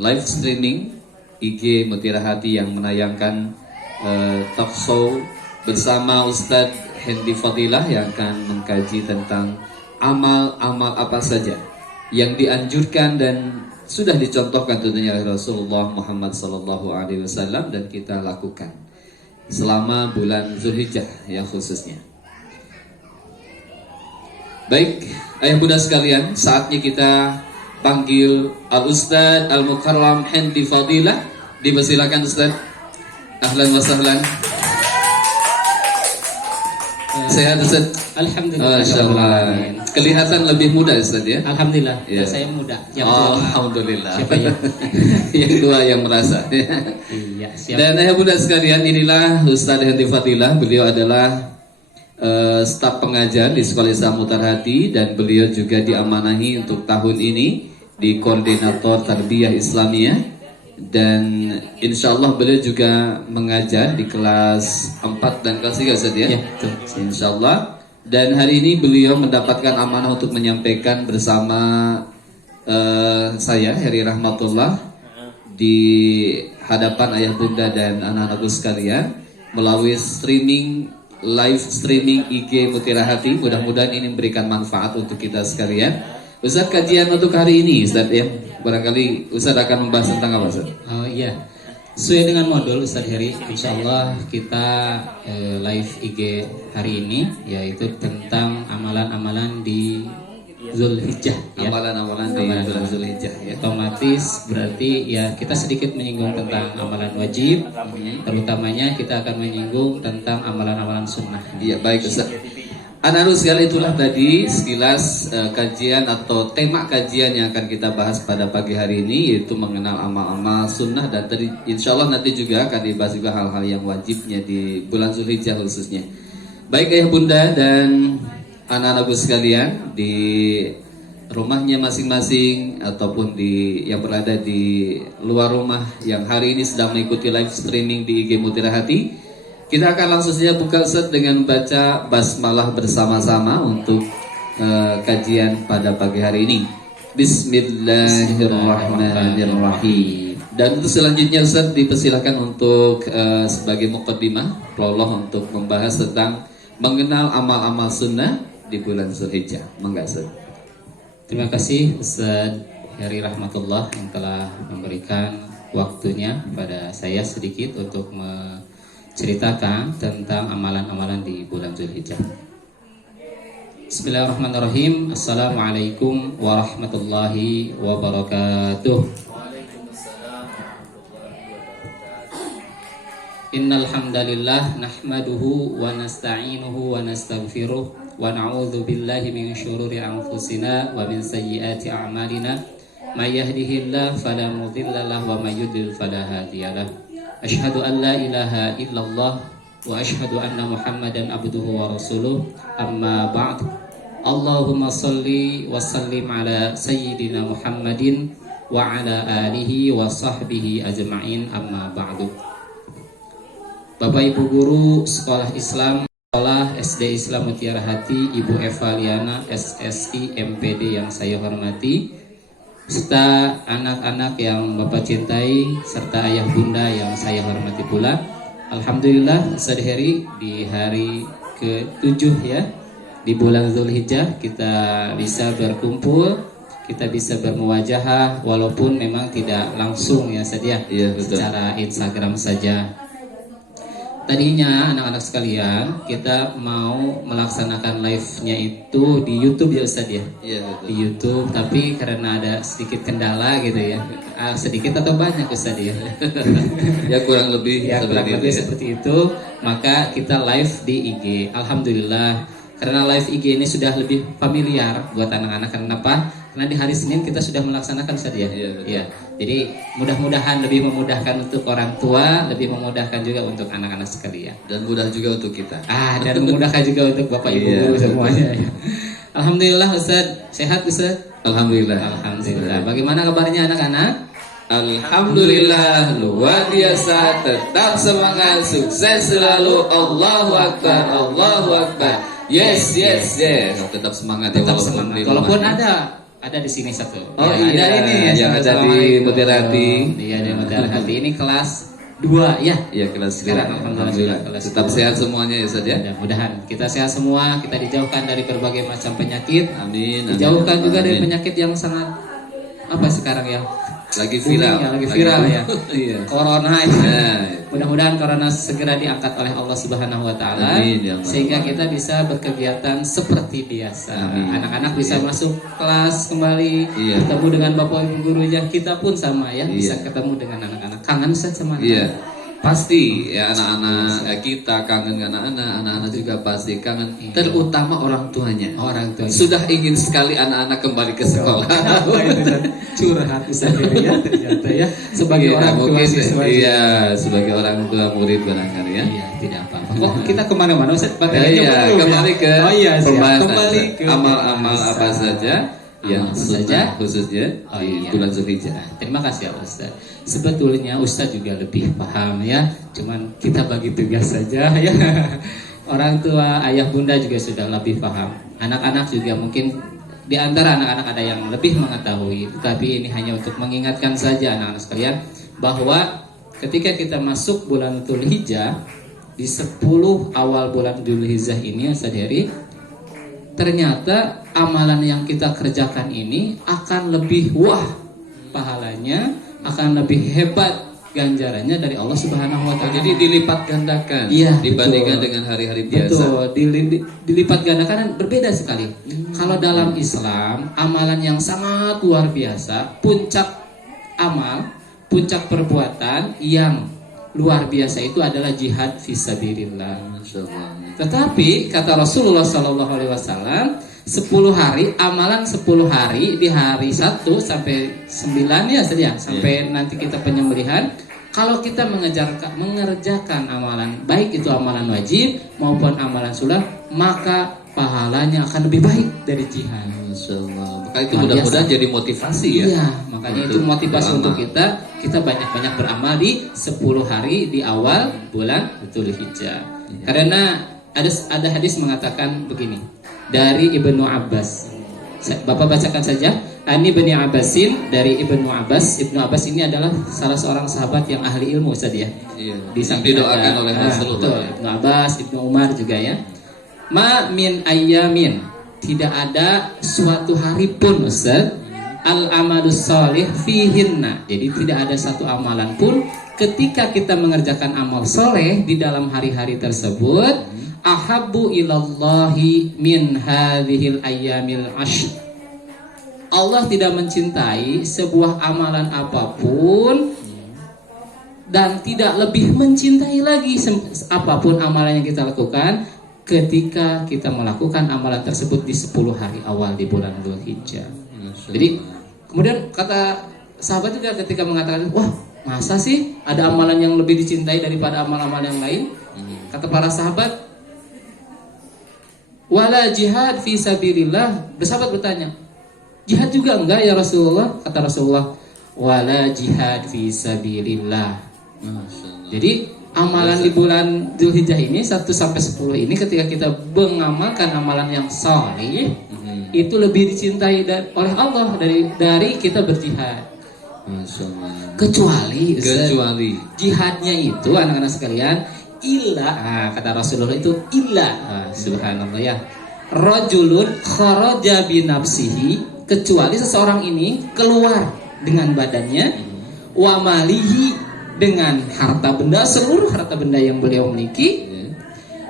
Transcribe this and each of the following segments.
live streaming IG Mutiara Hati yang menayangkan talk show bersama Ustadz Hendy Fadilah yang akan mengkaji tentang amal-amal apa saja yang dianjurkan dan sudah dicontohkan tentunya oleh Rasulullah Muhammad SAW dan kita lakukan selama bulan Zulhijjah yang khususnya. Baik, ayah bunda sekalian, saatnya kita panggil Al-Ustadz Al-Mukarram Hendy Fadilah. Dipersilakan Ustadz. Ahlan wa sahlan. Sehat Ustadz? Alhamdulillah. Masya Allah. Kelihatan lebih muda Ustadz ya? Alhamdulillah, Ya. saya muda. Alhamdulillah. Siapa ya? Yang tua yang merasa. Iya, siap. Dan ayah bunda sekalian, inilah Ustadz Hendy Fadilah. Beliau adalah staf pengajar di Sekolah Islam Mutiara Hati dan beliau juga diamanahi untuk tahun ini di Koordinator Tarbiyah Islamiyah dan insya Allah beliau juga mengajar di kelas 4 dan kelas 3 Ustaz ya? Ya, betul. Insya Allah. Dan hari ini beliau mendapatkan amanah untuk menyampaikan bersama saya Heri Rahmatullah di hadapan ayah bunda dan anak-anakku sekalian melalui live streaming IG Mutiara Hati. Mudah-mudahan ini memberikan manfaat untuk kita sekalian. Ustaz, kajian untuk hari ini Ustaz ya, barangkali Ustaz akan membahas tentang apa Ustaz? Oh iya, sesuai dengan modul Ustaz Heri, insya Allah kita live IG hari ini yaitu tentang amalan-amalan di Zulhijjah ya. Amalan-amalan di bulan Zulhijjah ya. Otomatis berarti ya kita sedikit menyinggung tentang amalan wajib, terutamanya kita akan menyinggung tentang amalan-amalan sunnah. Iya, baik Ustaz. Anak-anak sekalian, itulah tadi sekilas kajian atau tema kajian yang akan kita bahas pada pagi hari ini, yaitu mengenal amal-amal sunnah, dan tadi insya Allah nanti juga akan dibahas juga hal-hal yang wajibnya di bulan Zulhijjah khususnya. Baik ayah bunda dan anak-anakku sekalian di rumahnya masing-masing ataupun yang berada di luar rumah yang hari ini sedang mengikuti live streaming di IG Mutiara Hati, kita akan langsung saja buka Ustaz dengan baca basmalah bersama-sama untuk kajian pada pagi hari ini. Bismillahirrahmanirrahim. Dan untuk selanjutnya Ustaz dipersilakan untuk sebagai muqaddimah prolog untuk membahas tentang mengenal amal-amal sunnah di bulan Zulhijjah. Mangga Ustaz. Terima kasih Ustaz Heri Rahmatullah yang telah memberikan waktunya pada saya sedikit untuk menceritakan tentang amalan-amalan di bulan Zulhijjah. Bismillahirrahmanirrahim. Assalamualaikum warahmatullahi wabarakatuh. Innal hamdalillah nahmaduhu wa nasta'inuhu wa nastaghfiruh wa na'udzu billahi min syururi anfusina wa min sayyiati a'malina may yahdihillahu fala mudilla lahu wa may yudlil fala hadiyalah. Asyhadu an la ilaha illallah wa asyhadu anna Muhammadan abduhu wa rasuluh. Amma ba'd. Allahumma shalli wa sallim ala sayyidina Muhammadin wa ala alihi wa sahbihi ajma'in. Amma ba'du. Bapak Ibu guru Sekolah Islam Sekolah SD Islam Mutiara Hati, Ibu Eva Liana SSI MPD yang saya hormati, serta anak-anak yang Bapak cintai, serta ayah bunda yang saya hormati pula. Alhamdulillah Ustaz Heri di hari ke-7 ya di bulan Zulhijjah kita bisa berkumpul, kita bisa bermuwajahah walaupun memang tidak langsung ya Ustaz ya, secara Instagram saja. Tadinya anak-anak sekalian kita mau melaksanakan live-nya itu di YouTube ya Ustaz ya. Iya, betul. Di YouTube, tapi karena ada sedikit kendala gitu ya. Sedikit atau banyak Ustaz ya? Ya kurang lebih seperti itu, maka kita live di IG. Alhamdulillah, karena live IG ini sudah lebih familiar buat anak-anak. Kenapa? Karena di hari Senin kita sudah melaksanakan Ustaz ya. Iya. Jadi mudah-mudahan lebih memudahkan untuk orang tua, lebih memudahkan juga untuk anak-anak sekalian. Dan mudah juga untuk kita. Dan memudahkan juga untuk Bapak Ibu semuanya. Alhamdulillah Ustaz, sehat Ustaz? Alhamdulillah. Alhamdulillah. Bagaimana kabarnya anak-anak? Alhamdulillah, luar biasa, tetap semangat, sukses selalu. Allahu Akbar, Allahu Akbar. Yes. Tetap semangat ya, Tetap semangat. Walaupun ada ada di sini satu. Oh ya, iya, ada ini ya, yang ada di Mutiara Hati. Iya, di Mutiara Hati ini kelas 2 ya. Iya, kelas Sekarang 2. alhamdulillah kelas Tetap 2. sehat semuanya ya Ustaz ya. Mudah-mudahan kita sehat semua, kita dijauhkan dari berbagai macam penyakit. Amin. Dijauhkan juga dari Amin. penyakit yang sangat apa sekarang ya? Lagi viral. Booming ya, lagi viral ya. Iya. Corona ini. Nah, Mudah-mudahan corona segera diangkat oleh Allah Subhanahu wa taala Amin, ya Allah. sehingga kita bisa berkegiatan seperti biasa. Amin. Anak-anak bisa Iya. masuk kelas kembali, Iya. ketemu dengan bapak ibu gurunya. Kita pun sama ya, bisa Iya. ketemu dengan anak-anak. Kangen Ustaz sama anak. Iya. Pasti ya anak-anak kita kangen dengan anak-anak juga pasti kangen, Iya. terutama orang tuanya. Orang tua Sudah ingin sekali anak-anak kembali ke sekolah. Apa itu Ustaz? Curhat Ustaz ini ya ternyata ya sebagai Iya, orang tua mungkin, siswa. iya, sebagai orang tua murid barangkali ya. Iya, tidak apa-apa. Kok kita kemana-mana Ustaz? Iya, kembali ke siap. pembahasan Kembali ke amal-amal apa saja yang Amal sunnah saja. khususnya Oh, di iya. bulan Zulhijjah. Terima kasih ya Ustaz. Sebetulnya Ustaz juga lebih paham ya. Cuman kita bagi tugas saja ya. Orang tua, ayah bunda juga sudah lebih paham. Anak-anak juga mungkin di antara anak-anak ada yang lebih mengetahui. Tetapi ini hanya untuk mengingatkan saja anak-anak sekalian bahwa ketika kita masuk bulan Dzulhijjah di 10 awal bulan Dzulhijjah ini Ustaz Heri, ternyata amalan yang kita kerjakan ini akan lebih wah pahalanya, akan lebih hebat ganjarannya dari Allah Subhanahu wa taala. Jadi dilipat gandakan Iya, dibandingkan betul. dengan hari-hari biasa. Betul, dilipat gandakan dan berbeda sekali. Kalau dalam Islam, amalan yang sangat luar biasa, puncak amal, puncak perbuatan yang luar biasa itu adalah jihad fisabilillah. Masya Allah. Tetapi kata Rasulullah Shallallahu Alaihi Wasallam 10 hari amalan 10 hari di hari 1 sampai 9 ya saja sampai nanti kita penyembelihan. Kalau kita mengerjakan amalan baik itu amalan wajib maupun amalan sunnah, maka pahalanya akan lebih baik dari jihad. Masya Allah. Maka itu Luar mudah-mudahan biasa. jadi motivasi ya. Iya, makanya itu Untuk motivasi beramal. untuk kita banyak-banyak beramal di 10 hari di awal bulan Dzulhijjah. Karena ada hadis mengatakan begini dari Ibnu Abbas. Bapak bacakan saja. Ani bin Abbasin dari Ibnu Abbas. Ibnu Abbas ini adalah salah seorang sahabat yang ahli ilmu Ustaz ya. Iya. Di samping Didoakan ada- oleh betul, Rasulullah. Ibnu Abbas, Ibnu Umar juga ya. Ma min ayyamin, tidak ada suatu hari pun Ustaz al amalus solih fihinna. Jadi tidak ada satu amalan pun ketika kita mengerjakan amal soleh di dalam hari-hari tersebut ahabbu ilallahi min hadhil ayyamil ashr. Allah tidak mencintai sebuah amalan apapun dan tidak lebih mencintai lagi apapun amalan yang kita lakukan ketika kita melakukan amalan tersebut di 10 hari awal di bulan Dzulhijjah. Masya Jadi Allah. kemudian kata sahabat juga ketika mengatakan, wah masa sih ada amalan yang lebih dicintai daripada amal-amal yang lain? Kata para sahabat, wala jihad fi sabilillah. Bersahabat bertanya, jihad juga enggak ya Rasulullah? Kata Rasulullah, wala jihad fi sabilillah. Masya Allah. Jadi amalan di bulan Dzulhijjah ini 1 sampai 10 ini ketika kita mengamalkan amalan yang saleh itu lebih dicintai oleh Allah dari kita berjihad. Masya Allah. Kecuali Ustaz, Kecuali jihadnya itu anak-anak sekalian kata Rasulullah itu subhanallah ya, rajulun kharaja bi nafsihi, kecuali seseorang ini keluar dengan badannya, wa malihi, dengan harta benda, seluruh harta benda yang beliau miliki,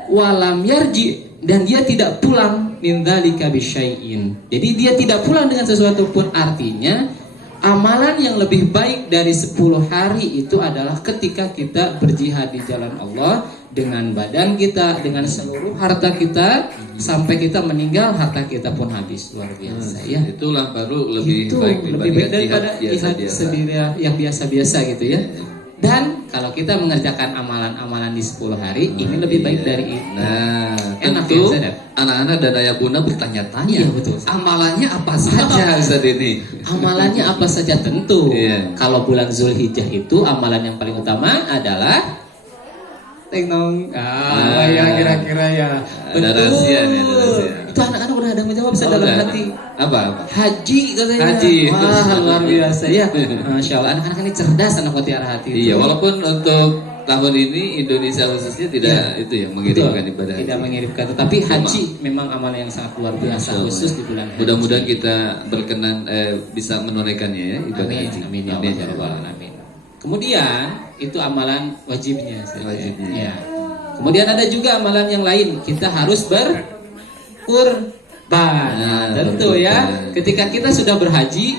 walam yarji, dan dia tidak pulang min dzalika bisyai'in. Jadi dia tidak pulang dengan sesuatu pun, artinya amalan yang lebih baik dari 10 hari itu adalah ketika kita berjihad di jalan Allah dengan badan kita, dengan seluruh harta kita, sampai kita meninggal harta kita pun habis. Luar biasa ya. Itulah baru lebih Itu baik lebih baik daripada jihad jihad biasa-biasa. sendiri yang biasa-biasa gitu ya. Dan kalau kita mengerjakan amalan-amalan di 10 hari ini lebih baik dari itu. Nah, Enak tentu ya, Ustaz? anak-anak dan ayah bunda bertanya-tanya. Iya, betul. Amalannya apa saja Ustaz ini? Amalannya apa saja tentu. Iya. Kalau bulan Zulhijjah itu amalan yang paling utama adalah Teng nong. Ya kira-kira ya. Ada rahasia nih, ada rahasia. Itu anak-anak udah ada menjawab dalam udah. hati. Apa? Haji katanya. Haji. Wah, luar biasa ya. Masya Allah, anak-anak ini cerdas anak mutiara hati. Iya, walaupun untuk tahun ini Indonesia khususnya tidak itu yang mengirimkan ibadah haji. Tidak mengirimkan, tetapi haji memang amalan yang sangat luar biasa khusus di bulan haji. Mudah-mudahan kita berkenan bisa menunaikannya ya ibadah Amin, haji. amin ya Allah ya Rabbal alamin. Kemudian itu amalan wajibnya saja. Wajibnya. Ya. Kemudian ada juga amalan yang lain. Kita harus berkurban. Nah, tentu berkurban. ya. Ketika kita sudah berhaji,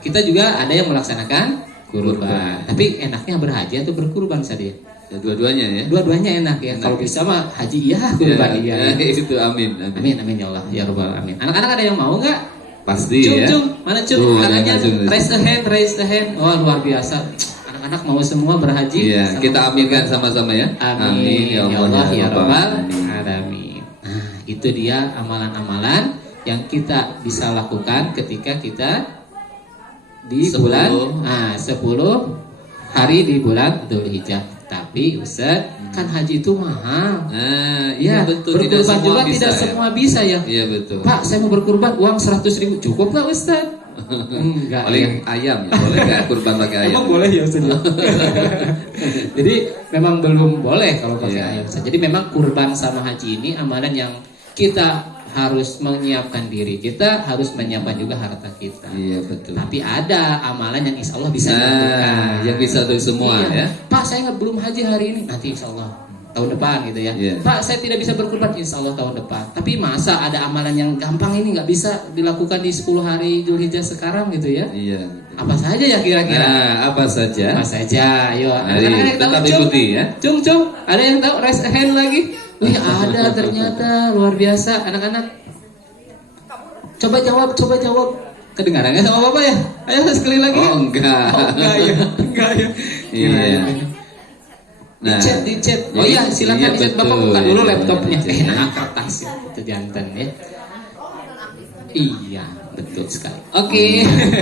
kita juga ada yang melaksanakan kurban. Tapi enaknya berhaji atau berkurban saja. Ya, dua-duanya ya. Dua-duanya enak ya. Kalau bisa mah haji iya, kurban iya. Itu amin. Amin amin ya Allah ya Rabbal alamin. Anak-anak ada yang mau nggak? Pasti Cung, ya. cung, mana cung? Tuh, ada Tangannya cung. raise the hand. Oh luar biasa. Anak-anak mau semua berhaji. Iya, sama- kita aminkan sama-sama ya. Amin ya Allah ya Rabbal Alamin. alamin. Nah, itu dia amalan-amalan yang kita bisa lakukan ketika kita di 10. bulan 10 hari di bulan Dzulhijjah. Tapi Ustaz, kan haji itu mahal. Nah, iya Ya, betul. Tidak berkurban semua juga bisa, tidak ya. semua bisa ya. Iya betul. Pak, saya mau berkurban uang 100.000 cukup nggak Ustaz? Enggak. Paling ayam ya, boleh nggak kurban pakai ayam? Emang boleh ya Ustaz? Jadi memang belum boleh kalau pakai Iya. ayam Ustaz. Jadi memang kurban sama haji ini amalan yang kita harus menyiapkan diri. Kita harus menyiapkan juga harta kita. Iya betul. Tapi ada amalan yang insya Allah bisa Nah, dilakukan. yang bisa untuk semua Iya. ya. Pak, saya nggak belum haji hari ini. Nanti insya Allah tahun depan gitu ya. Iya. Pak, saya tidak bisa berkurban insya Allah tahun depan. Tapi masa ada amalan yang gampang ini nggak bisa dilakukan di 10 hari Dzulhijjah sekarang gitu ya? Iya. Apa saja ya kira-kira? Nah, apa saja? Apa saja? Ayo, Mari, anak-anak yang tahu, tetap Cung? ikuti ya. Cung, ada yang tahu raise a hand lagi? Wih, ada ternyata luar biasa anak-anak. Coba jawab. Kedengarannya sama Bapak ya? Ayo sekali lagi. Oh enggak. Enggak ya. Iya. Di chat. Oh iya, silakan iya, di chat. Bapak betul. buka dulu Iya, laptopnya. iya. Nah, kertas ya, itu jantan ya. Iya, betul sekali. Oke.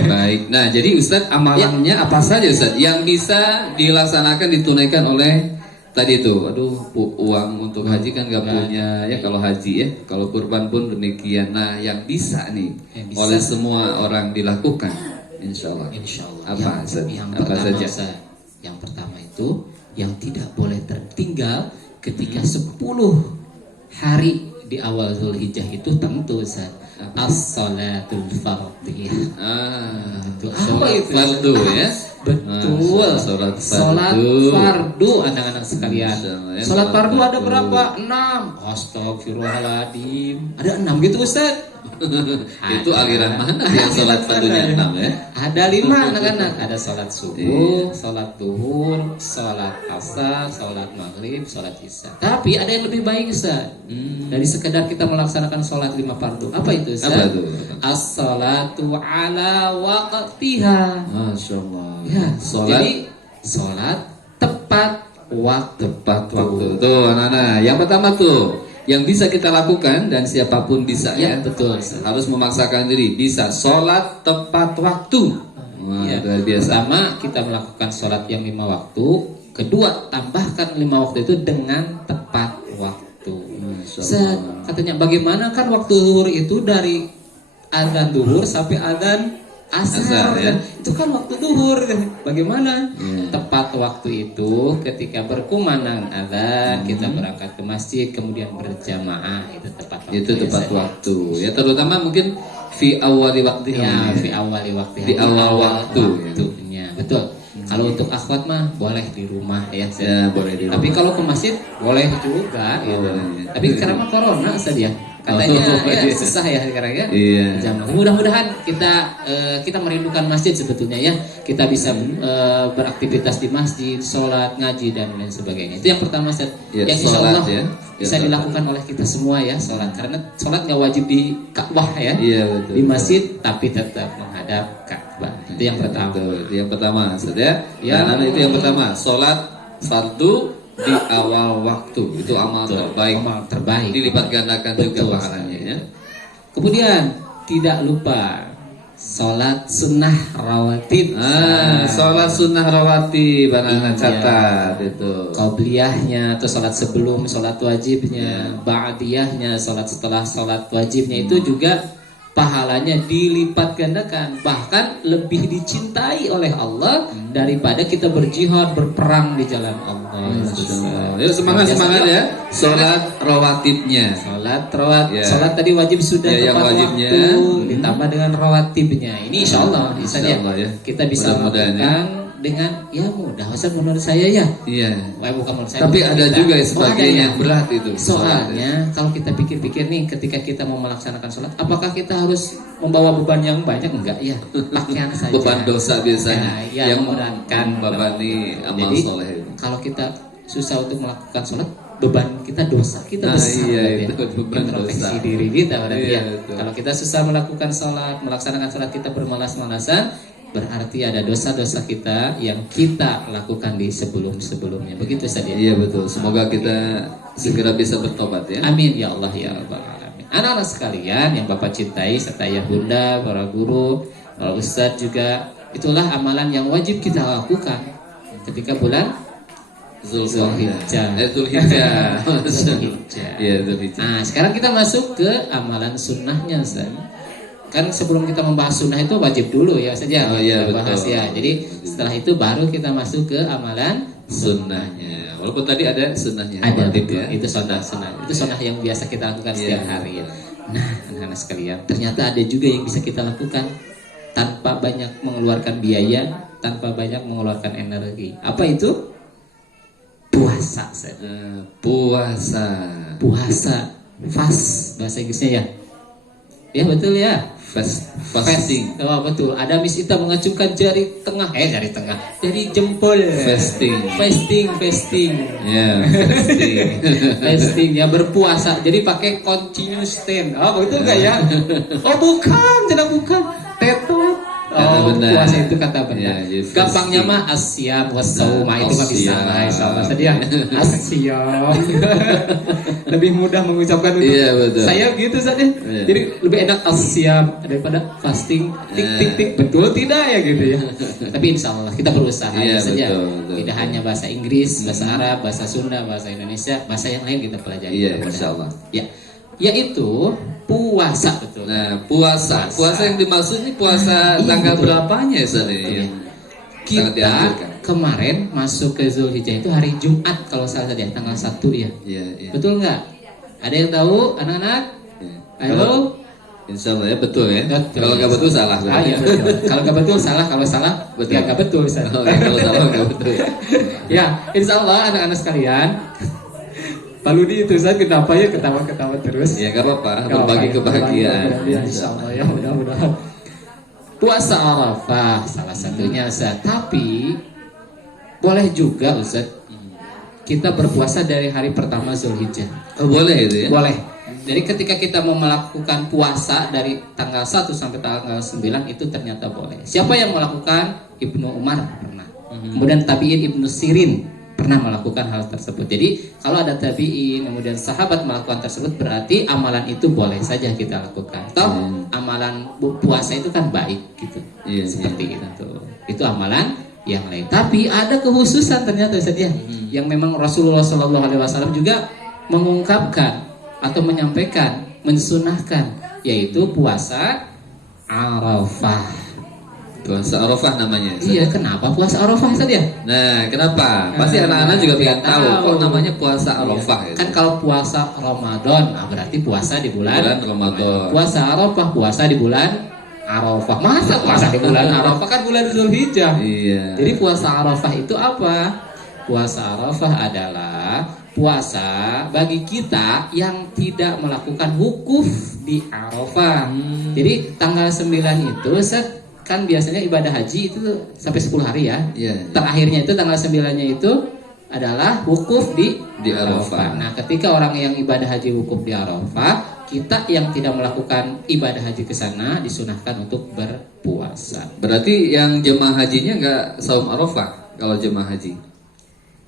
Baik. Nah, jadi Ustadz amalannya apa saja Ustadz yang bisa dilaksanakan ditunaikan oleh tadi itu? Aduh, uang untuk haji kan nggak punya ya kalau haji ya. Kalau kurban pun demikian. Nah, yang bisa nih Yang bisa. oleh semua orang dilakukan, insya Allah. Insya Allah. Apa, Ustaz? Yang Apa pertama, saja? Ustaz, yang pertama itu yang tidak boleh tertinggal ketika Hmm. 10 hari di awal Dzulhijjah itu tentu Ustaz, as-salatul fardhiyah. Itu apa Sholat itu? fardu ya. Betul. Sholat Sholat fardu. fardu anak-anak sekalian. Masya Allah, ya, Sholat sholat fardu ada fardu. berapa? 6. Astagfirullahaladzim. Ada 6 gitu Ustaz? Itu aliran mana yang sholat fardunya 6 ya? Ada 5 anak-anak. Ada sholat subuh, sholat duhur, sholat asar, sholat maghrib, sholat isya. Tapi ada yang lebih baik Ustaz. Dari sekedar kita melaksanakan sholat 5 fardu. Apa itu Ustaz? Apa itu? As-sholatu ala waqtiha. Masya Allah. Ya, Sholat jadi sholat tepat waktu. tepat waktu. Tuh anak-anak, yang pertama tuh yang bisa kita lakukan dan siapapun bisa Ya, ya, betul. harus memaksakan diri bisa sholat tepat waktu. Wah, Ya, luar biasa. pertama kita melakukan sholat yang 5 waktu. Kedua, tambahkan 5 waktu itu dengan tepat waktu. Masya Allah. Katanya bagaimana kan waktu zuhur itu dari adzan zuhur sampai adzan asar, Asar, ya. itu kan waktu zuhur. Bagaimana? Ya. Tepat waktu itu ketika berkumandang adzan kita berangkat ke masjid kemudian berjamaah itu tepat waktu. Itu tepat Ustaz. waktu. Ya terutama mungkin fi awali waktu Ya, fi awali waktu. Di awal waktu, ya. waktunya. Betul. Kalau untuk akhwat mah boleh di rumah ya. Ya, boleh di Tapi rumah. kalau ke masjid boleh juga. gitu. boleh, ya. Tapi karena corona saja. Katanya Oh, ya iya. susah ya sekarang ya. Iya. Jamaah. Mudah-mudahan kita merindukan masjid sebetulnya ya. Kita bisa beraktivitas di masjid, sholat, ngaji dan lain sebagainya. Itu yang pertama Ustaz. Ya, Yang insya sholat, Allah ya. bisa Ya, dilakukan oleh kita semua ya sholat. Karena sholat nggak wajib di Ka'bah ya. Iya betul. Di masjid tapi tetap menghadap Ka'bah. Itu yang pertama. Betul. Itu yang pertama, Ustaz ya. Ya. Anak-anak itu yang pertama, sholat fardu di awal waktu. Itu amal terbaik. Amal terbaik. Dilipat gandakan juga Betul. pahalanya ya. Kemudian tidak lupa Sholat sunnah rawatib. Sholat sunnah rawatib, anak-anak Iya. catat itu. Qobliyahnya atau sholat sebelum sholat wajibnya, ba'diyahnya sholat setelah sholat wajibnya itu juga pahalanya dilipat gandakan, bahkan lebih dicintai oleh Allah daripada kita berjihad berperang di jalan Allah. Yuk semangat ya. Sholat rawatibnya. Sholat rawat, Ya. sholat tadi wajib sudah Ya, yang tepat wajibnya. waktu, ditambah dengan rawatibnya. Ini insya Allah ya. kita bisa Mudah-mudahan ya. melakukan dengan ya mudah. Ustaz menurut saya ya. Iya. Bukan menurut saya. Tapi bukan ada kita. juga Oh, sebagian ada ya? yang berat itu. Soalnya kalau kita pikir-pikir nih, ketika kita mau melaksanakan sholat, apakah kita harus membawa beban yang banyak? Enggak ya, pakaian saja. Beban dosa biasanya Ya, yang memberatkan. membebani amal Jadi, soleh. kalau kita susah untuk melakukan sholat, beban kita dosa kita Nah, besar. iya, berarti itu beban introspeksi dosa. diri kita berarti Iya, ya. betul. Kalau kita susah melakukan sholat, melaksanakan sholat, kita bermalas-malasan, berarti ada dosa-dosa kita yang kita lakukan di sebelum-sebelumnya. Begitu saja. Iya betul. Semoga kita segera bisa bertobat ya. Amin ya Allah ya Rabbal Alamin. Anak-anak sekalian yang Bapak cintai serta ayah bunda, para guru, para ustadz juga, itulah amalan yang wajib kita lakukan ketika bulan Zulhijjah. Zulhijjah. Zulhijjah. Iya Zulhijjah. Nah, sekarang kita masuk ke amalan sunnahnya, Ustaz. Kan sebelum kita membahas sunnah itu wajib dulu ya saja. Oh, iya, kita bahas betul. ya. Jadi setelah itu baru kita masuk ke amalan Sunnahnya. Walaupun tadi ada sunnahnya. ada Wajib betul. Itu sunnah itu sunnah yang biasa kita lakukan setiap Iya. hari. Nah, anak-anak sekalian, ternyata ada juga yang bisa kita lakukan tanpa banyak mengeluarkan biaya, tanpa banyak mengeluarkan energi. Apa itu? Puasa. Ustaz. Puasa. Puasa, fast bahasa Inggrisnya ya. Ya betul ya. Fasting. Oh betul. Ada Miss Ita mengacungkan jari jempol. Fasting. Ya, fasting. Fasting ya, berpuasa. Jadi pakai continuous tense. Oh betul nggak ya? Oh bukan, tidak bukan. Tetot. Kata Oh, benar. puasa itu kata benar. Ya, jadi Gampangnya fasting. mah asyam wasauma itu mah bisa Asyam. lah insyaallah saja. Asyam. Lebih mudah mengucapkan untuk Iya, betul. saya gitu saja. Iya. Jadi lebih enak asyam daripada fasting. Tik betul tidak ya gitu ya. Tapi insyaallah kita berusaha Iya, saja. betul. Tidak hanya bahasa Inggris, bahasa Arab, bahasa Sunda, bahasa Indonesia, bahasa yang lain kita pelajari. Iya, Mudah-mudahan. insyaallah. Ya. Yaitu puasa betul. Nah, puasa yang dimaksud ini puasa tanggal betul. berapanya Ustaz ini? Betul. Yang sangat Kita dianjurkan. kemarin masuk ke Zulhijjah itu hari Jumat kalau salah saja tanggal 1 ya. Iya, iya. Betul nggak? Ada yang tahu anak-anak? Iya. Ayo. Insyaallah ya betul ya. Betul. Kalau nggak betul salah. Ah, iya, betul. Kalau nggak betul salah, kalau salah Betul. ya nggak betul. Ustaz. Oh, ya, kalau salah nggak betul. Ya, insya Allah anak-anak sekalian. Lalu di itu Ustaz, kenapa ya ketawa-ketawa terus? Ya nggak apa-apa, Nggak berbagi apa-apa, kebahagiaan. Ya, insya Allah ya mudah-mudahan. Puasa Arafah salah satunya Ustaz. Tapi boleh juga Ustaz kita berpuasa dari hari pertama Zulhijjah. Oh, boleh itu ya? Boleh. Jadi ketika kita mau melakukan puasa dari tanggal 1 sampai tanggal 9 itu ternyata boleh. Siapa yang melakukan? Ibnu Umar pernah. Kemudian tabi'in Ibnu Sirin pernah melakukan hal tersebut. Jadi kalau ada tabi'in kemudian sahabat melakukan tersebut berarti amalan itu boleh saja kita lakukan. Toh amalan puasa itu kan baik gitu. Iya, Seperti itu. Itu amalan yang lain. Tapi ada kekhususan ternyata saja yang memang Rasulullah SAW juga mengungkapkan atau menyampaikan, mensunahkan, yaitu puasa Arafah. Puasa Arafah namanya. Ustaz. Iya, kenapa puasa Arafah saja? Nah, kenapa? Pasti anak-anak juga pengen tahu kok namanya puasa Arafah Iya. itu. Kan kalau puasa Ramadan, nah berarti puasa di bulan Ramadan. Puasa Arafah, puasa di bulan Arafah. Masa puasa di bulan Arafah kan bulan Zulhijjah. Iya. Jadi puasa Arafah itu apa? Puasa Arafah adalah puasa bagi kita yang tidak melakukan wukuf di Arafah. Jadi tanggal 9 itu kan biasanya ibadah haji itu sampai 10 hari ya. Iya. Terakhirnya itu tanggal 9-nya itu adalah wukuf di Arafah. Nah, ketika orang yang ibadah haji wukuf di Arafah, kita yang tidak melakukan ibadah haji ke sana disunahkan untuk berpuasa. Berarti yang jemaah hajinya nggak saum Arafah kalau jemaah haji.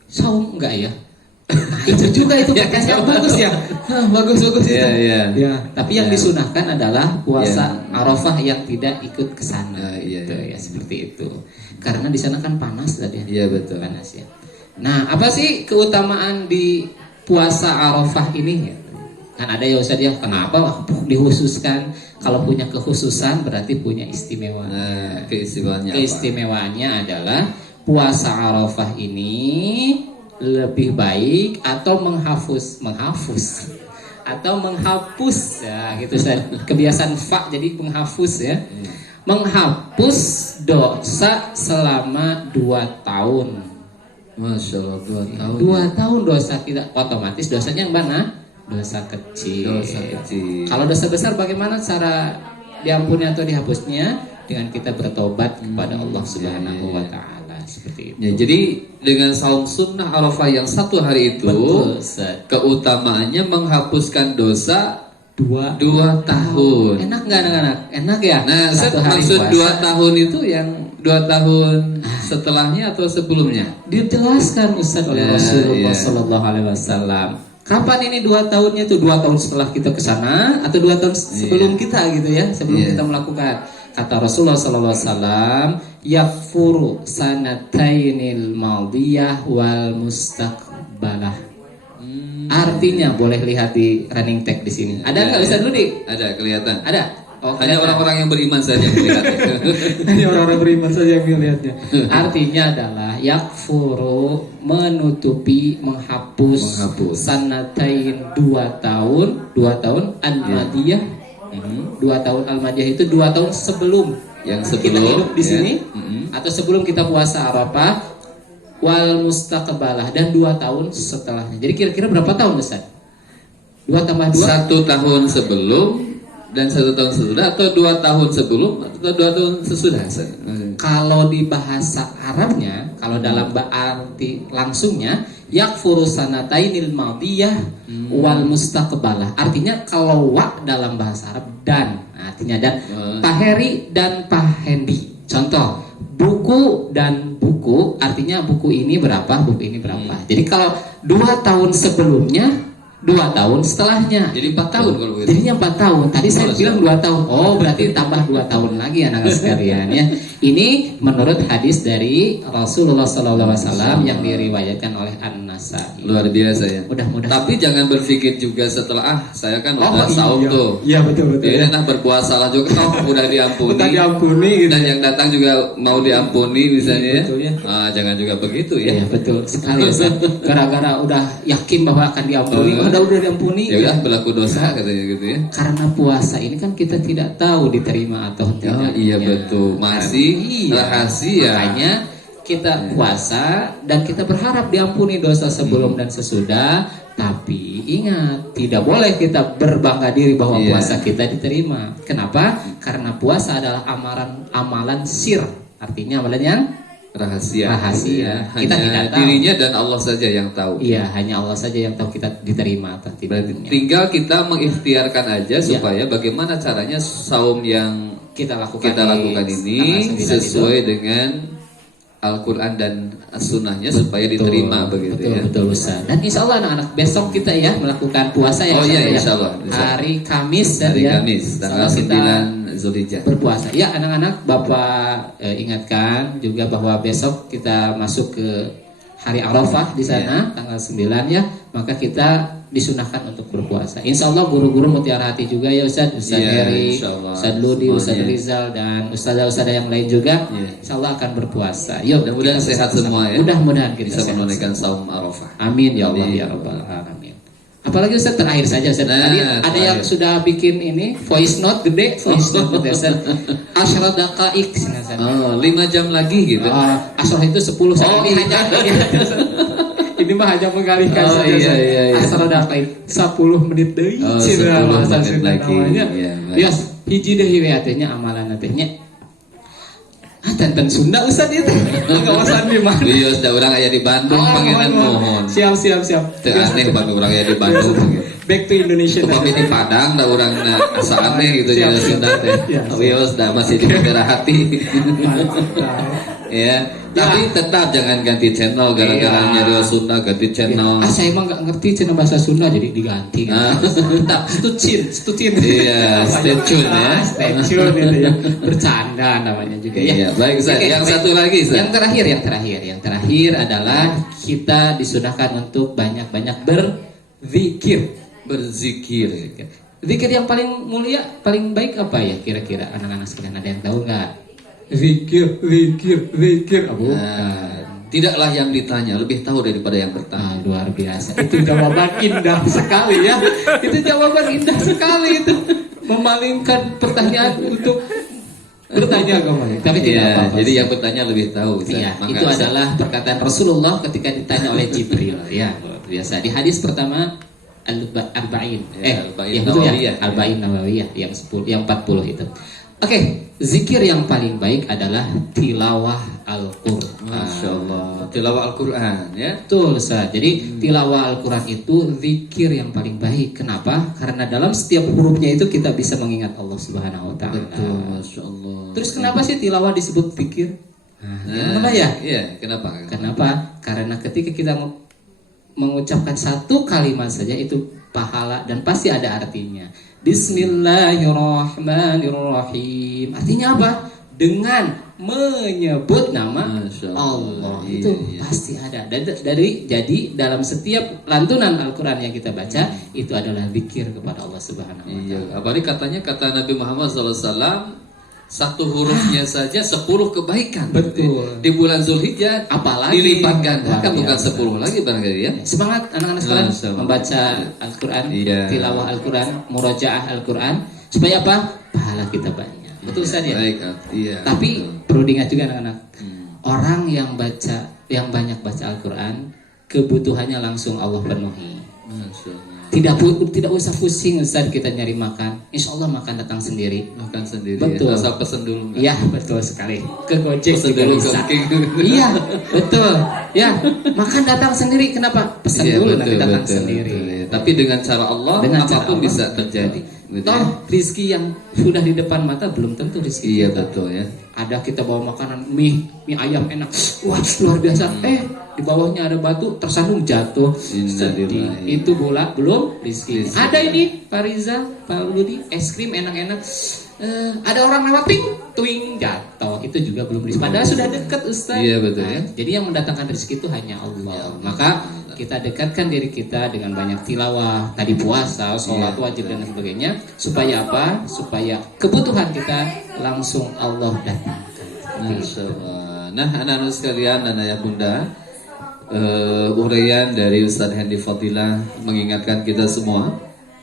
Saum enggak ya? Itu juga itu Ya, pertanyaan bagus ya. Bagus itu. Iya. Ya, tapi yang Ya. disunahkan adalah puasa Ya. Arafah yang tidak ikut ke sana. Iya, Gitu iya. ya, seperti itu. Karena di sana kan panas tadi. Iya, betul. Panas ya. Nah, apa sih keutamaan di puasa Arafah ini? Kan ada ya Ustaz ya, kenapa dikhususkan? Kalau punya kekhususan berarti punya istimewa. Nah, keistimewaannya apa? Keistimewaannya adalah puasa Arafah ini lebih baik atau menghapus atau menghapus ya gitu Ustaz. Kebiasaan fa jadi menghapus ya. Menghapus dosa selama 2 tahun. Masya Allah, 2 tahun. 2 tahun dosa kita otomatis dosanya yang mana? Dosa kecil. Dosa kecil. Kalau dosa besar bagaimana cara diampuni atau dihapusnya? Dengan kita bertobat kepada Allah Subhanahu wa taala seperti itu. Ya, jadi dengan saum sunnah Arafah yang 1 hari itu, Betul, Ustaz. keutamaannya menghapuskan dosa 2 2 tahun. Enak nggak anak-anak? Enak ya? Nah, Ustaz, 1 hari maksud puasa. 2 tahun itu yang 2 tahun setelahnya atau sebelumnya? Dijelaskan Ustaz oleh Ya, Rasulullah iya. Sallallahu Alaihi Wasallam. Kapan ini 2 tahunnya itu? 2 tahun setelah kita ke sana atau 2 tahun sebelum kita gitu ya? Sebelum Iya. kita melakukan. Kata Rasulullah Sallallahu Alaihi Wasallam, yakfuru sanatainil madiyah wal mustaqbalah. Artinya boleh lihat di running tag di sini. Ada nggak Ustaz Ludi? Ada kelihatan. Ada. Oh, Hanya kelihatan. orang-orang yang beriman saja yang melihat. Hanya orang-orang beriman saja yang melihatnya. Artinya adalah yakfuru menutupi menghapus sanatain 2 tahun al-madiyah. 2 tahun al-madiyah itu 2 tahun sebelum Yang kita sebelum hidup di ya. sini atau sebelum kita puasa Arafah wal mustaqbalah dan 2 tahun setelahnya. Jadi kira-kira berapa tahun Ustaz? 2 tambah 2 1 tahun sebelum dan 1 tahun sesudah, atau 2 tahun sebelum atau 2 tahun sesudah. Kalau di bahasa Arabnya, kalau dalam arti langsungnya, yakfuru sanatainil madiyah wal mustaqbalah. Artinya kalau wa dalam bahasa Arab dan, artinya dan. Pak Heri dan Pak Hendi. Contoh, buku dan buku, artinya buku ini berapa, buku ini berapa. Jadi kalau 2 tahun sebelumnya, 2 tahun setelahnya. Jadi 4 tahun kalau begitu. Jadinya 4 tahun. Tadi saya bilang 2 tahun. Oh, berarti tambah 2 tahun lagi anak sekalian ya. Ini menurut hadis dari Rasulullah SAW yang diriwayatkan oleh An-Nasai. Luar biasa ya. Mudah-mudahan. Tapi jangan berpikir juga setelah saya kan udah saum tuh. Iya betul. Ya, nah berpuasalah juga udah diampuni. Kita diampuni gitu. Dan yang datang juga mau diampuni misalnya. Betul ya. Jangan juga begitu ya. Iya betul sekali. Ustaz. Gara-gara udah yakin bahwa akan diampuni, udah diampuni. Ya udah berlaku dosa katanya gitu ya. Karena puasa ini kan kita tidak tahu diterima atau tidak. Iya betul. Masih rahasia. Makanya kita puasa dan kita berharap diampuni dosa sebelum dan sesudah. Tapi ingat, tidak boleh kita berbangga diri bahwa puasa kita diterima. Kenapa? Karena puasa adalah amalan sir. Artinya amalan yang Rahasia. Kita Hanya tidak tahu. dirinya dan Allah saja yang tahu. Iya, hanya Allah saja yang tahu kita diterima atau tidak. Berarti tinggal kita mengikhtiarkan aja supaya bagaimana caranya saum yang kita lakukan kita lakukan ini tanggal 9 sesuai itu. dengan Al-Quran dan Sunnahnya supaya diterima begitu ya. Betul Ustaz. Dan insya Allah anak-anak besok kita ya melakukan puasa ya. Oh iya, Ustaz, ya. insya Allah. Hari Kamis Hari ya. Kamis tanggal Insya Allah 9 Zulhijjah. berpuasa. Ya anak-anak, Bapak ingatkan juga bahwa besok kita masuk ke hari Arafah di sana tanggal 9 ya. Maka kita disunahkan untuk berpuasa. Insya Allah guru-guru mutiara hati juga ya Ustaz Heri, Ustaz Ludi, Ustaz Rizal dan ustazah-ustazah yang lain juga. Insya Allah akan berpuasa. Yuk, Mudah-mudahan sehat semua ya. Mudah-mudahan kita Bisa sehat menunaikan semua. saum Arafah. Amin ya Allah ya Rabbal Alamin. Apalagi Ustaz terakhir saja Ustaz. Tadi ada yang sudah bikin ini voice note gede, voice note gede Ustaz. Asyara daqaik Ustaz. 5 jam lagi gitu. Asyara itu 10 ini hanya ini mah hanya mengalihkan saja. Iya. Asyara daqaik 10 menit deui. 10 menit lagi. Ya, hiji deui we atuhnya amalan teh nya. Tenten Sunda Ustaz itu. Kawasan di mana? Iya, sudah orang aya di Bandung, pangeran mohon. Siap. Teu aneh Bandung orang aya di Bandung. Back to Indonesia. Upami di Padang, da urang asa aneh gitu nya Sunda teh. Ya. Iya, sudah masih di daerah hati. Ya, tapi tetap jangan ganti channel gara-gara nyari Sunda ganti channel. Saya emang nggak ngerti channel bahasa Sunda jadi diganti. Tetap stutin. Iya, stay tune ya. Stay tune gitu ya. Bercanda namanya juga ya. Iya, baik Ustaz. Oke, Yang baik. satu lagi Ustaz. Yang terakhir adalah kita disunahkan untuk banyak-banyak berzikir. Berzikir. Zikir yang paling mulia, paling baik apa ya kira-kira anak-anak sekalian, ada yang tahu nggak? Zikir. Tidaklah yang ditanya lebih tahu daripada yang bertanya. Luar biasa. Itu jawaban indah sekali ya. Itu jawaban indah sekali itu. Memalingkan pertanyaan untuk bertanya kembali. Tapi tidak Iya, apa-apa. jadi yang bertanya lebih tahu. Ustaz. Iya, Maka itu Ustaz, adalah perkataan Rasulullah ketika ditanya oleh Jibril. Ya, luar biasa. Di hadis pertama Al-Arba'in. Al-Arba'in betul ya. Nawawiyah. Al-Arba'in Nawawiyah yang 10, yang 40 itu. Oke, zikir yang paling baik adalah tilawah Al-Qur'an. Masya Allah. Tilawah Al-Quran ya. Betul Ustaz. Jadi tilawah Al-Quran itu zikir yang paling baik. Kenapa? Karena dalam setiap hurufnya itu kita bisa mengingat Allah Subhanahu wa taala. Betul, Masya Allah. Terus kenapa sih tilawah disebut zikir? Kenapa ya? Iya, kenapa? Kenapa? Karena ketika kita mengucapkan satu kalimat saja itu pahala dan pasti ada artinya. Bismillahirrahmanirrahim. Artinya apa? Dengan menyebut nama Masya Allah. Allah. Iya, Itu iya. pasti ada. Jadi dalam setiap lantunan Al-Quran yang kita baca itu adalah zikir kepada Allah Subhanahu wa taala. Iya, apalagi katanya kata Nabi Muhammad SAW, satu hurufnya saja 10 kebaikan. Betul. Di bulan Zulhijjah Apalagi dilipat gandakan luar bukan biasa. 10 lagi barangkali ya. Semangat anak-anak sekalian Masya Allah. membaca Al-Quran, Iya. tilawah Al-Quran, murojaah Al-Quran, supaya apa? Pahala kita banyak. Betul Ustaz ya? Baik, iya. Tapi betul. perlu diingat juga anak-anak, Hmm. orang yang banyak baca Al-Quran, kebutuhannya langsung Allah penuhi. Masya Allah. Tidak usah pusing Ustaz kita nyari makan. Insya Allah makan datang sendiri. Makan sendiri. Betul. Ya. Asal pesen dulu. Iya betul sekali. Ke Gojek Pesen juga dulu bisa. ke King. Iya betul. Ya makan datang sendiri. Kenapa? Pesan Iya, dulu betul, nanti datang betul, sendiri. betul, ya. Tapi dengan cara Allah, Dengan cara apapun Allah. bisa terjadi. Gitu ya. Toh rizki yang sudah di depan mata belum tentu rizki Iya kita. betul ya. Ada kita bawa makanan mie ayam enak, wah luar biasa. Di bawahnya ada batu tersandung jatuh. Sedih. Innalillahi. Itu belum rizki. Rizki. Ada ini Pak Riza, Pak Ludi, es krim enak-enak. Ada orang lewat twing jatuh. Itu juga belum rizki. Padahal sudah dekat Ustaz. Iya, betul, ya. Jadi yang mendatangkan rezeki itu hanya Allah. Maka kita dekatkan diri kita dengan banyak tilawah, tadi puasa, sholat wajib dan sebagainya. Supaya apa? Supaya kebutuhan kita langsung Allah datangkan. Masya Allah. Nah, anak-anak sekalian, anak ya bunda, uraian dari Ustaz Hendy Fadilah mengingatkan kita semua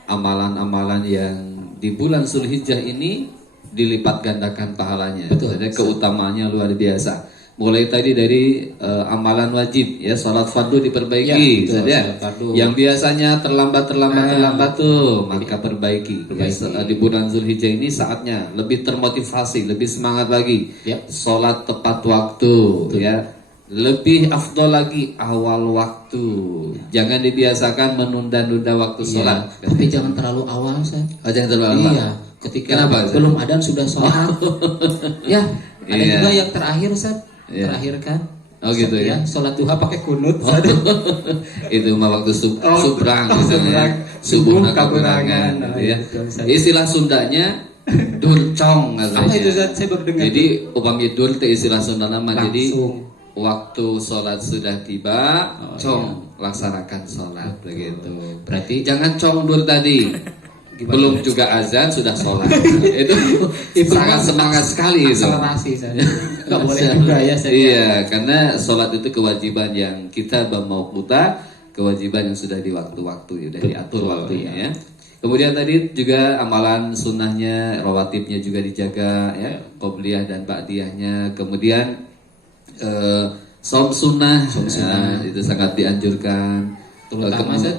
amalan-amalan yang di bulan Zulhijjah ini dilipat gandakan pahalanya. Betul. Jadi keutamaannya luar biasa. Mulai tadi dari amalan wajib ya, salat fardu diperbaiki, Ya, betul, saja. salat fardu. Yang biasanya terlambat tuh, maka perbaiki. Ya, di bulan Zulhijjah ini saatnya lebih termotivasi, lebih semangat lagi. Ya. Salat tepat waktu, ya. Lebih afdol lagi awal waktu. Jangan dibiasakan menunda-nunda waktu sholat. Tapi jangan terlalu awal, Ustaz. Jangan terlalu lama. Iya, ketika Kenapa, Ustaz? belum adzan sudah sholat. Ya, ada Iya. juga yang terakhir, Ustaz. Iya. Terakhir kan. Oh gitu ya. Sholat duha pakai kunut. Itu mah waktu subrang gitu ya. Subrang. Subuh Subuh kaburangan kaburangan. gitu ya. Betul, Ustaz. Istilah Sundanya durcong katanya. Apa itu, Ustaz? Saya baru dengar. Jadi upami dur teh istilah Sunda nama. Jadi Langsung. waktu sholat sudah tiba, cong laksanakan sholat begitu. Berarti Jangan cong dur tadi. Belum juga azan sudah sholat. itu sangat semangat sekali itu. akselerasi saya. Enggak boleh juga ya saya. Iya, karena sholat itu kewajiban yang kita mau putar, kewajiban yang sudah di waktu-waktu, sudah diatur waktunya ya. Kemudian tadi juga amalan sunnahnya, rawatibnya juga dijaga ya, qobliyah dan ba'diyahnya. Kemudian som sunnah, itu sangat dianjurkan. Terutama Ustaz,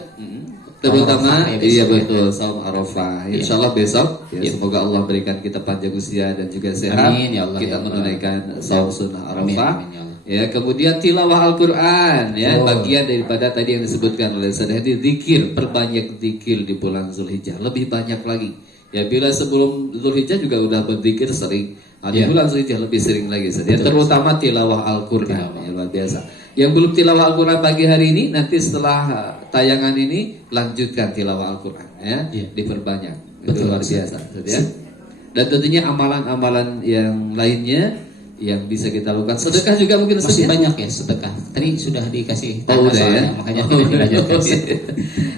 terutama Arafah ya iya besok ya. betul saum Arafah. Insya Allah besok ya, semoga Allah berikan kita panjang usia dan juga sehat. Amin, ya Allah, Kita ya Allah. menunaikan saum sunnah Amin, Arafah. amin, ya Allah. Ya, kemudian tilawah Al-Qur'an ya, Betul. bagian daripada tadi yang disebutkan oleh Ustaz Hadi, zikir, perbanyak zikir di bulan Zulhijjah, lebih banyak lagi. Ya, bila sebelum Zulhijjah juga udah berzikir sering. Nah, di Ya. bulan Zulhijjah lebih sering lagi Ustaz, ya, terutama tilawah Al-Qur'an ya, luar biasa. Yang belum tilawah Al-Quran pagi hari ini, nanti setelah tayangan ini lanjutkan tilawah Al-Quran ya, Iya. diperbanyak. Itu Betul, luar Ustaz. biasa, Ustaz, ya. Dan tentunya amalan-amalan yang lainnya yang bisa kita lakukan. Sedekah juga mungkin Ustaz, Masih ya? banyak ya sedekah. Tadi sudah dikasih Oh, tanda udah ya. soalnya, makanya tidak dilanjutkan.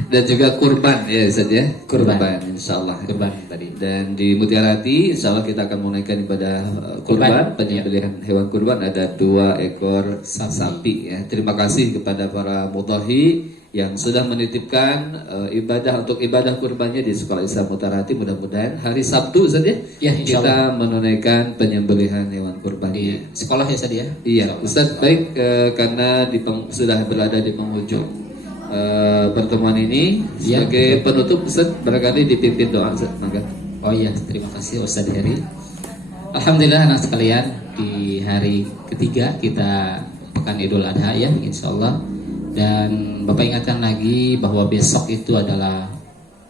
Dan juga kurban ya Ustaz ya. Kurban. insyaallah. Kurban tadi. Dan di Mutiara Hati insyaallah kita akan menunaikan ibadah kurban, Kurban, penyembelihan hewan kurban, ada 2 ekor Sapi. sapi ya. Terima kasih kepada para mudhahi yang sudah menitipkan ibadah untuk ibadah kurbannya di Sekolah Islam Mutiara Hati. Mudah-mudahan hari Sabtu Ustaz ya, Ya, insya kita menunaikan penyembelihan hewan kurban Di sekolah ya tadi ya. Iya, Ustaz, baik karena sudah berada di penghujung pertemuan ini, Iya. sebagai penutup Ustaz barangkali dipimpin doa Ustaz, maka. Oh iya, terima kasih Ustadz Heri. Alhamdulillah anak sekalian, di hari ketiga kita pekan Idul Adha ya, insya Allah. Dan Bapak ingatkan lagi bahwa besok itu adalah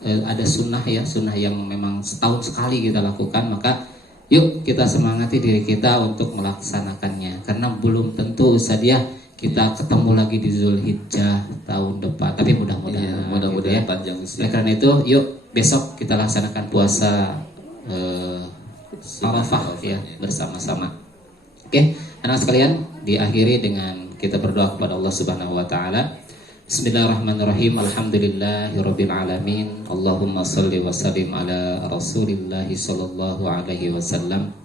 ada sunnah ya, sunnah yang memang setahun sekali kita lakukan. Maka yuk kita semangati diri kita untuk melaksanakannya. Karena belum tentu Ustadz ya kita ketemu lagi di Zulhijjah tahun depan. Tapi mudah-mudahan, Iya, mudah-mudahan gitu ya. panjang usia. Oleh karena itu, yuk besok kita laksanakan puasa Arafah ya bersama-sama. Oke, anak sekalian, diakhiri dengan kita berdoa kepada Allah Subhanahu wa taala. Bismillahirrahmanirrahim. Alhamdulillahirabbil alamin. Allahumma shalli wa sallim ala Rasulillah sallallahu alaihi wasallam.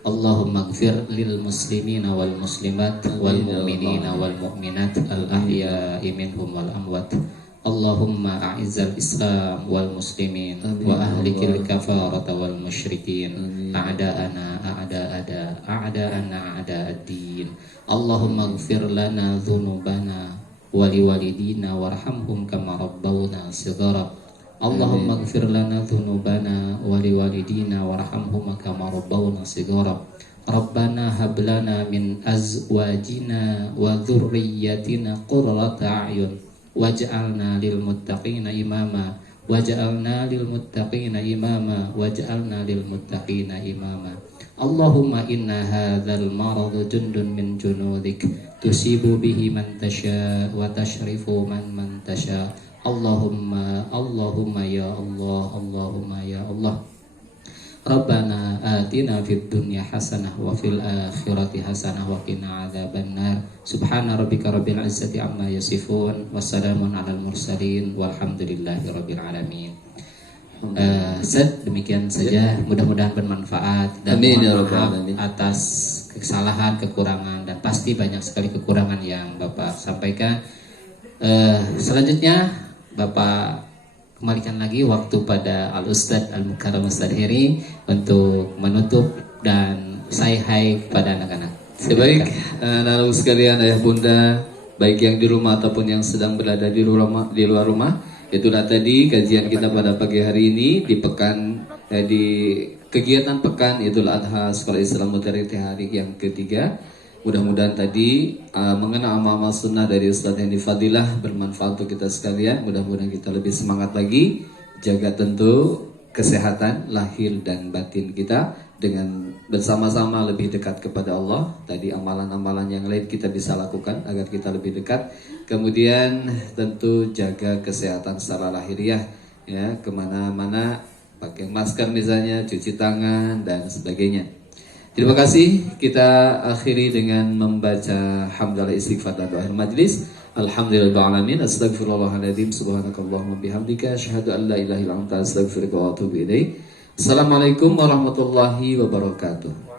Allahumma ighfir lil muslimina wal muslimat wal mu'minina wal mu'minat al ahya'i minhum wal amwat. Allahumma a'izzal Islam wal muslimin wa ahlikil kafarata wal musyrikin a'da'ana a'da'ad-din. Allahumma ighfir lana dhunubana wa liwalidina warhamhum kama rabbawna shighara. Allahumma ighfir lana dhunubana wa liwalidina warhamhum kama rabbawna shighara. Rabbana hab lana min azwajina wa dhurriyyatina qurrata a'yun waj'alna lil muttaqina imama waj'alna lil muttaqina imama waj'alna lil muttaqina imama. Allahumma inna hadzal marad jundun min junudik tusibu bihi man tasha wa tashrifu man tasha. Allahumma ya Allah, Allahumma ya Allah. Rabbana atina fid dunya hasanah wa fil akhirati hasanah wa qina adzabannar. Subhana rabbika rabbil izzati amma yasifun wassalamun alal mursalin walhamdulillahi rabbil alamin. Demikian saja, mudah-mudahan bermanfaat dan Amin, ya mohon Rabbal maaf alamin. atas kesalahan, kekurangan, dan pasti banyak sekali kekurangan yang Bapak sampaikan. Selanjutnya Bapak kembalikan lagi waktu pada Al-Ustadz Al-Mukarram Ustadz Heri untuk menutup dan say hi kepada anak-anak. Sebaik anak-anak sekalian, ayah bunda, baik yang di rumah ataupun yang sedang berada di luar rumah, itulah tadi kajian kita pada pagi hari ini di di kegiatan pekan Idul Adha Sekolah Islam Mutiara Hati hari yang ketiga. Mudah-mudahan tadi mengenal amal-amal sunnah dari Ustadz Hendi Fadilah bermanfaat untuk kita sekalian. Mudah-mudahan kita lebih semangat lagi, jaga tentu kesehatan lahir dan batin kita dengan bersama-sama lebih dekat kepada Allah. Tadi amalan-amalan yang lain kita bisa lakukan agar kita lebih dekat. Kemudian tentu jaga kesehatan secara lahiriah ya, kemana-mana pakai masker misalnya, cuci tangan dan sebagainya. Terima kasih, kita akhiri dengan membaca hamdalah istighfar dan doa majlis. Alhamdulillahirabbil alamin, astagfirullahaladzim, subhanakallahumma bihamdika, asyhadu an la ilaha illa anta, astaghfiruka wa atubu ilaik. Assalamualaikum warahmatullahi wabarakatuh.